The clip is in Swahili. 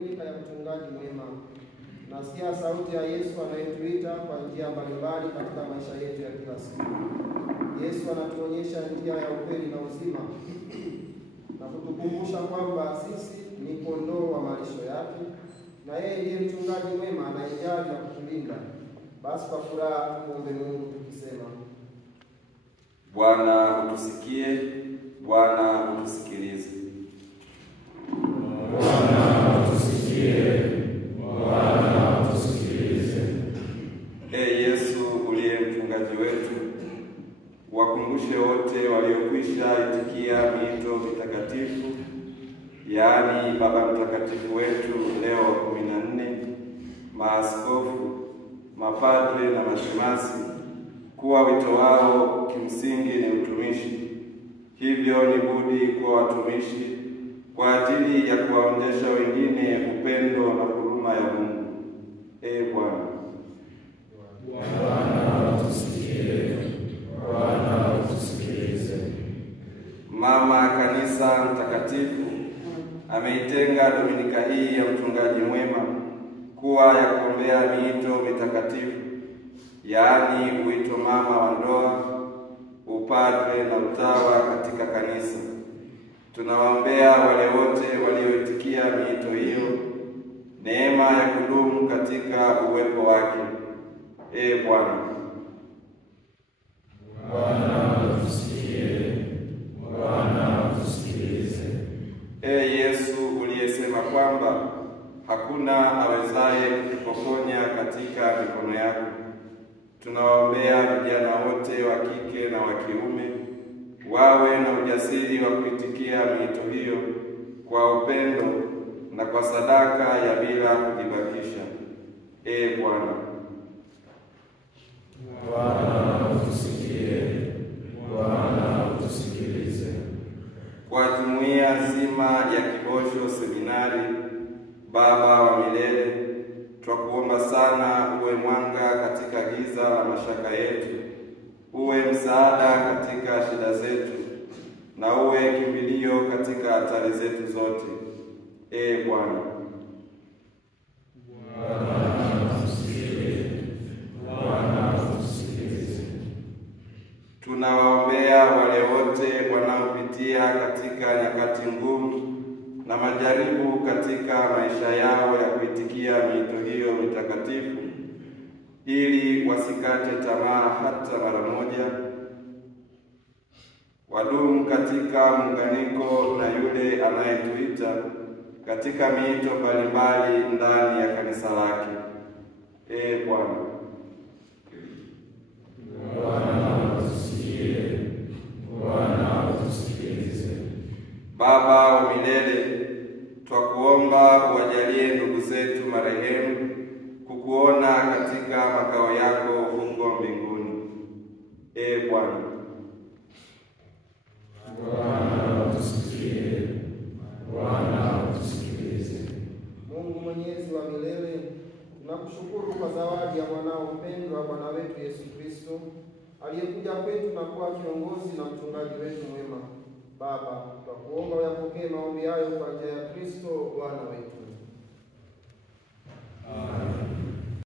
ya mchungaji mwema, nasikia sauti ya Yesu anayetuita kwa njia mbalimbali katika maisha yetu ya kila siku. Yesu anatuonyesha njia ya ukweli na uzima na kutukumbusha kwamba sisi ni kondoo wa malisho yake, na yeye ndiye mchungaji mwema anayejali na kutulinda. Basi kwa furaha tumuombe Mungu tukisema: Bwana utusikie, Bwana utusikilize. Bwana utusikie, Bwana utusikilize. Yesu uliye mchungaji wetu, wakumbushe wote waliokwisha itikia miito mitakatifu, yaani Baba Mtakatifu wetu Leo wa 14, maaskofu, mapadre na mashemasi, kuwa wito wao kimsingi ni utumishi. Hivyo ni budi kuwa watumishi kwa ajili ya kuwaonyesha wengine upendo na huruma ya Mungu. Bwana. Bwana utusikie, Bwana utusikilize. Mama Kanisa Mtakatifu ameitenga Dominika hii ya mchungaji mwema kuwa ya kuombea miito mitakatifu, yaani wito mama wa ndoa, upadre na utawa katika kanisa. Tunawaombea wale wote walioitikia miito hiyo neema ya kudumu katika uwepo wake. Bwana. Bwana utusikie, Bwana utusikilize. Yesu uliyesema kwamba hakuna awezaye kutupokonya katika mikono yako, tunawaombea vijana wote wa kike na wa kiume wawe na ujasiri wa kuitikia miito hiyo kwa upendo na kwa sadaka ya bila kujibakisha. Bwana. Bwana utusikie, Bwana utusikilize. Kwa jumuiya nzima ya Kibosho Seminari, Baba wa milele, twakuomba sana uwe mwanga katika giza la mashaka yetu, uwe msaada katika shida zetu, na uwe kimbilio katika hatari zetu zote. Bwana. Bwana utusikie, Bwana utusikilize. Tunawaombea wale wote wanaopitia katika nyakati ngumu na majaribu katika maisha yao ya kuitikia miito hiyo mitakatifu, ili wasikate tamaa hata mara moja, wadumu katika muunganiko na yule anayetuita katika miito mbalimbali ndani ya kanisa lake. Bwana. Bwana utusikie, Bwana utusikilize. Baba wa milele, twakuomba uwajalie ndugu zetu marehemu kukuona katika makao yako huko mbinguni. Bwana. Bwana utusikie, Bwana utusikilize. Mungu Mwenyezi wa milele, tunakushukuru kwa zawadi ya mwanao mpendwa, Bwana wetu Yesu Kristo, aliyekuja kwetu na kuwa kiongozi na mchungaji wetu mwema. Baba, twakuomba uyapokee maombi hayo kwa njia ya Kristo Bwana wetu. Amen.